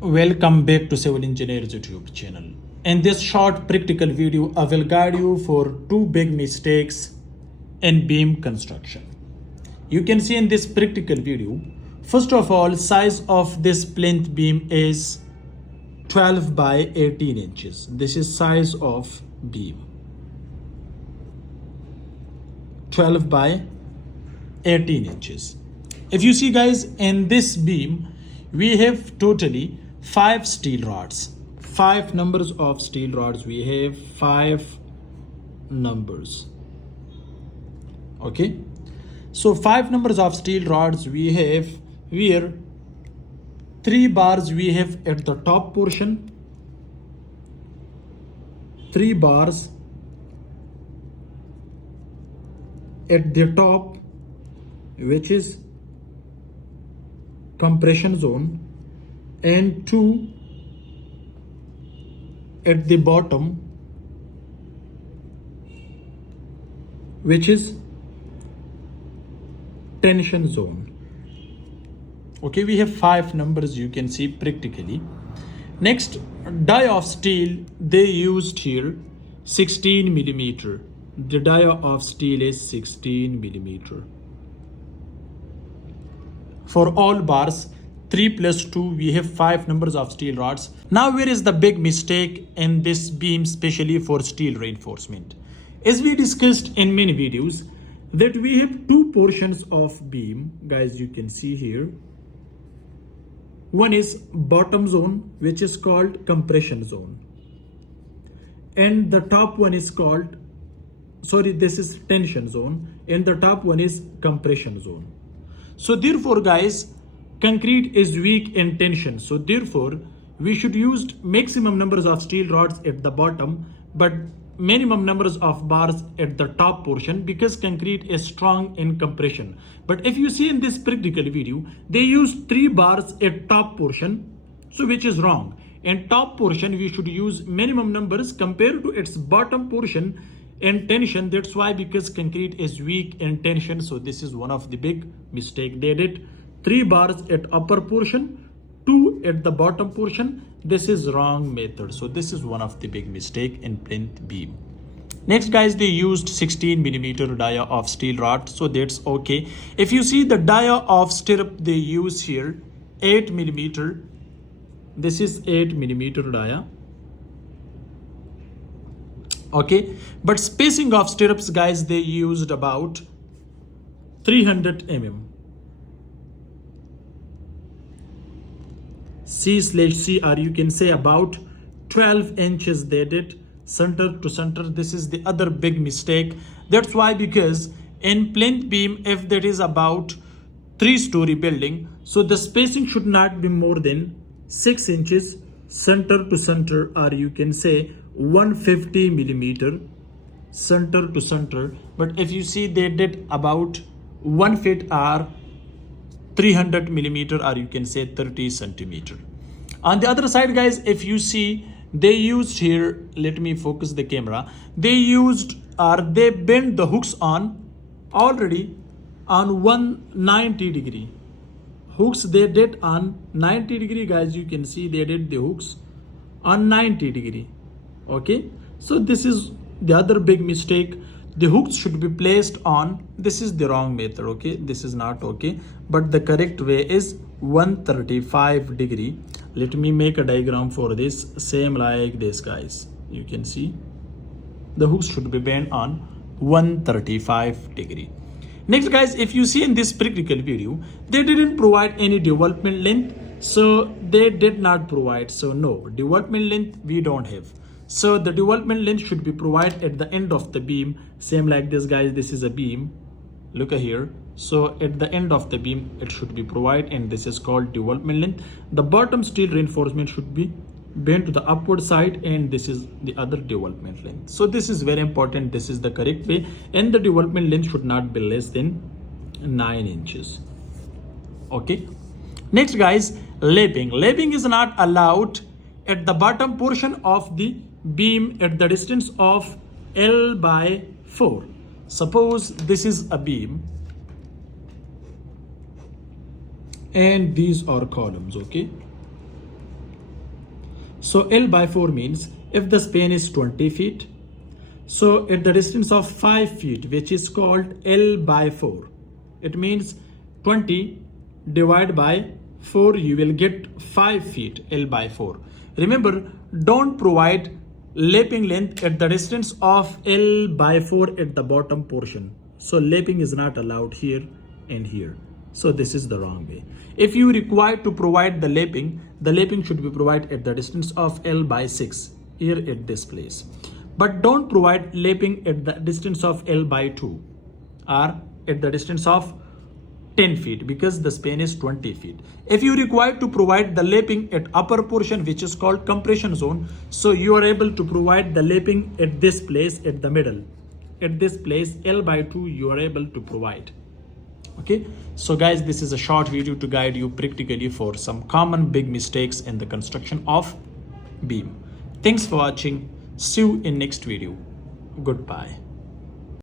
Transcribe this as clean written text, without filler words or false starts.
Welcome back to Civil Engineers YouTube channel. In this short practical video, I will guide you for two big mistakes in beam construction. You can see in this practical video, first of all, size of this plinth beam is 12 by 18 inches. This is size of beam. 12 by 18 inches. If you see guys, in this beam, we have totally 5 steel rods. 5 numbers of steel rods. We have 5 numbers. Okay. So 5 numbers of steel rods we have here. 3 bars we have at the top portion. 3 bars at the top, which is compression zone, and 2 at the bottom, which is tension zone. Okay, we have 5 numbers, you can see practically. Next, die of steel they used here 16 millimeter. The die of steel is 16 millimeter. For all bars, 3 plus 2, we have 5 numbers of steel rods. Now, where is the big mistake in this beam, especially for steel reinforcement? As we discussed in many videos, that we have 2 portions of beam, guys, you can see here. One is bottom zone, which is called compression zone. And the top one is called, this is tension zone. And the top one is compression zone. So therefore, guys, concrete is weak in tension. So therefore, we should use maximum numbers of steel rods at the bottom, but minimum numbers of bars at the top portion, because concrete is strong in compression. But if you see in this practical video, they use 3 bars at top portion, so which is wrong. In top portion, we should use minimum numbers compared to its bottom portion in tension. That's why, because concrete is weak in tension. So this is one of the big mistake they did. 3 bars at upper portion, 2 at the bottom portion. This is wrong method. So this is one of the big mistake in plinth beam. Next, guys, they used 16 millimeter dia of steel rod. So that's okay. If you see the dia of stirrup they use here, 8 millimeter. This is 8 millimeter dia. Okay, but spacing of stirrups, guys, they used about 300 mm. C/C, or you can say about 12 inches they did center to center. This is the other big mistake. That's why, because in plinth beam, if there is about 3-story building, so the spacing should not be more than 6 inches center to center, or you can say 150 millimeter center to center. But if you see, they did about 1 feet or 300 millimeter, or you can say 30 centimeter. On the other side, guys, if you see, they used here, let me focus the camera, they used, or they bent the hooks on already on 190 degree. Hooks they did on 90 degree, guys, you can see they did the hooks on 90 degree. Okay, so this is the other big mistake. The hooks should be placed on, this is the wrong method. Okay, this is not okay, but the correct way is 135 degree. Let me make a diagram for this, same like this, guys. You can see the hooks should be bent on 135 degree. Next, guys, if you see in this practical video, they didn't provide any development length. So they did not provide. So no, development length we don't have. So the development length should be provided at the end of the beam. Same like this, guys. This is a beam. Look here. So at the end of the beam, it should be provided, and this is called development length. The bottom steel reinforcement should be bent to the upward side, and this is the other development length. So this is very important. This is the correct way, and the development length should not be less than 9 inches. Okay. Next, guys, lapping. Lapping is not allowed at the bottom portion of the beam at the distance of L by 4. Suppose this is a beam and these are columns. Okay, So L by 4 means if the span is 20 feet, so at the distance of 5 feet, which is called L by 4, it means 20 divided by 4, you will get 5 feet L by 4. Remember, don't provide lapping length at the distance of L by 4 at the bottom portion. So lapping is not allowed here and here. So this is the wrong way. If you require to provide the lapping should be provided at the distance of L by 6 here at this place. But don't provide lapping at the distance of L by 2 or at the distance of 10 feet because the span is 20 feet. If you require to provide the lapping at upper portion, which is called compression zone, so you are able to provide the lapping at this place at the middle. At this place L by 2 you are able to provide. Okay, so guys, this is a short video to guide you practically for some common big mistakes in the construction of beam. Thanks for watching. See you in next video. Goodbye.